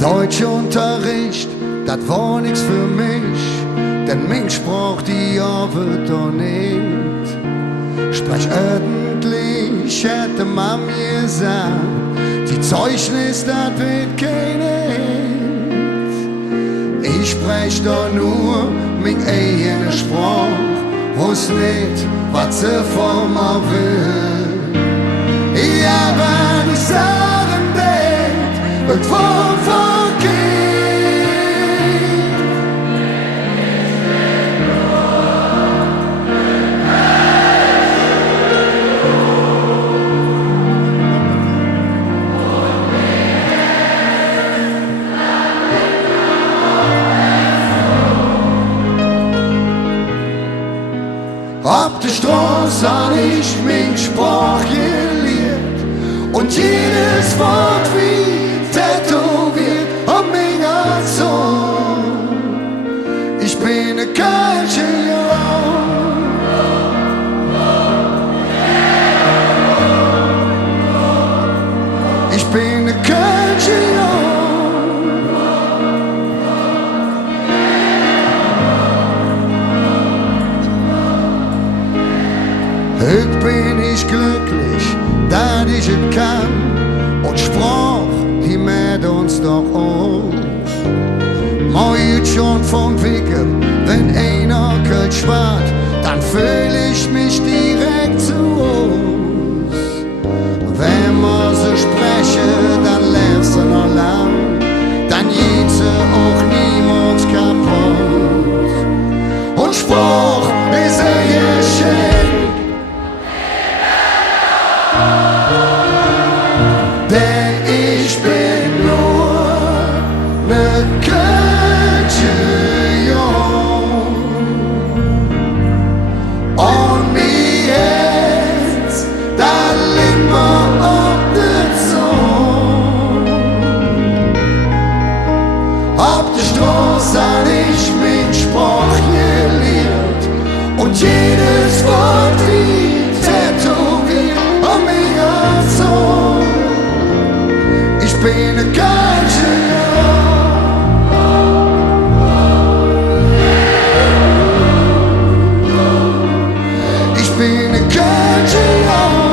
Deutschunterricht, das war nix für mich, denn mein Sprach, die arbeitet doch nicht. Sprech ordentlich, hätte man mir gesagt, die Zeugnis, das wird keine. Ich sprech doch nur mein eigene Sprach, wuss nicht, was sie von mir will. Ja, wenn ich sagen det, wird wohl verkehrt. Auf der Straße hab ich mein Sprach gelehrt und jedes Wort wie tätowiert am meiner Zunge. Ich bin ne Kölsche Jung. Ich bin ne Kölsche Jung. Heute bin ich glücklich, dass ich es kann und Sprach, die mäht uns doch auf. Mal schon vom Wickel, wenn einer Kölsch schwart, dann fühl ich mich direkt zu Hause. Wenn man so spreche, dann lebst du noch lang, dann geht sie auch niemals kaputt. Und Sprach ist ein Geschenk, denn ich bin nur ne Kölsche Jung. Und mir jetzt, da liegt mir auf der Zunge. Auf der Straße hab ich mein Sprach gelehrt und jedes Wort wie tätowiert an meiner Zunge. Ich bin ne Kölsche Jung. Ich bin ne Kölsche Jung.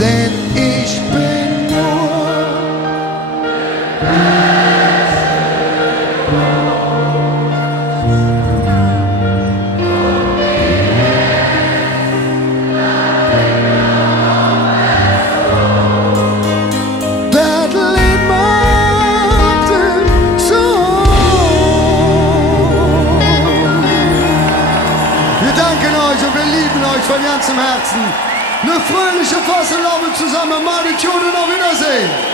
Denn ich bin nur von ganzem Herzen. Eine fröhliche Fasselabend zusammen, mal die Tune und auf Wiedersehen.